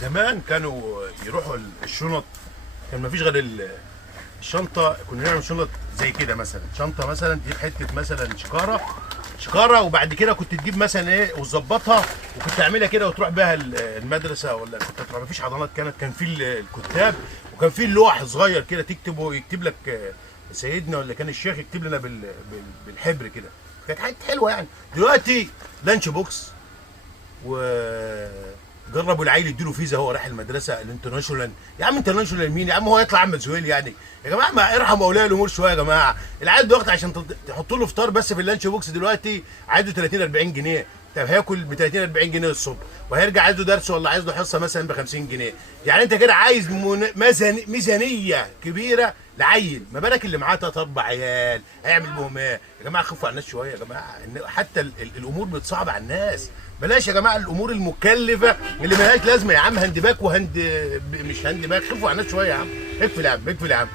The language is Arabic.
زمان كانوا يروحوا الشنط، كان مفيش غير الشنطه. كنا نعمل شنط زي كده مثلا، شنطه مثلا تجيب حته مثلا شكاره، وبعد كده كنت تجيب مثلا ايه وتظبطها، وكنت تعملها كده وتروح بيها المدرسه، ولا كنت تروح. مفيش حضانات، كان في الكتاب، وكان في اللوح صغير كده تكتبه، يكتب لك سيدنا ولا كان الشيخ يكتب لنا بالحبر كده. كانت حاجات حلوه يعني. دلوقتي لانش بوكس، وجربوا العيل يديله فيزا هو رايح المدرسه الانترناشونال. يا عم انترناشونال مين يا عم؟ هو يطلع عم زويل يعني؟ يا جماعه ما ارحموا اولياء الامور شويه يا جماعه. العيل دلوقتي عشان تحطوا له فطار بس في اللانش بوكس دلوقتي عايزه 30 40 جنيه. طب هياكل ب 30 40 جنيه الصبح، وهيرجع عايز له درس ولا عايز له حصه مثلا ب 50 جنيه. يعني انت كده عايز ميزانيه كبيره لعيل، ما بالك اللي معاه 3 4 عيال هيعمل بهم ايه؟ يا جماعه خفوا على الناس شويه يا جماعه. حتى الامور بتصعب على الناس. بلاش يا جماعه الامور المكلفه اللي مالهاش لازمه. يا عم هاند باك مش هاند باك. خفوا على الناس شويه يا عم. اقفل يا عم، اقفل يا عم.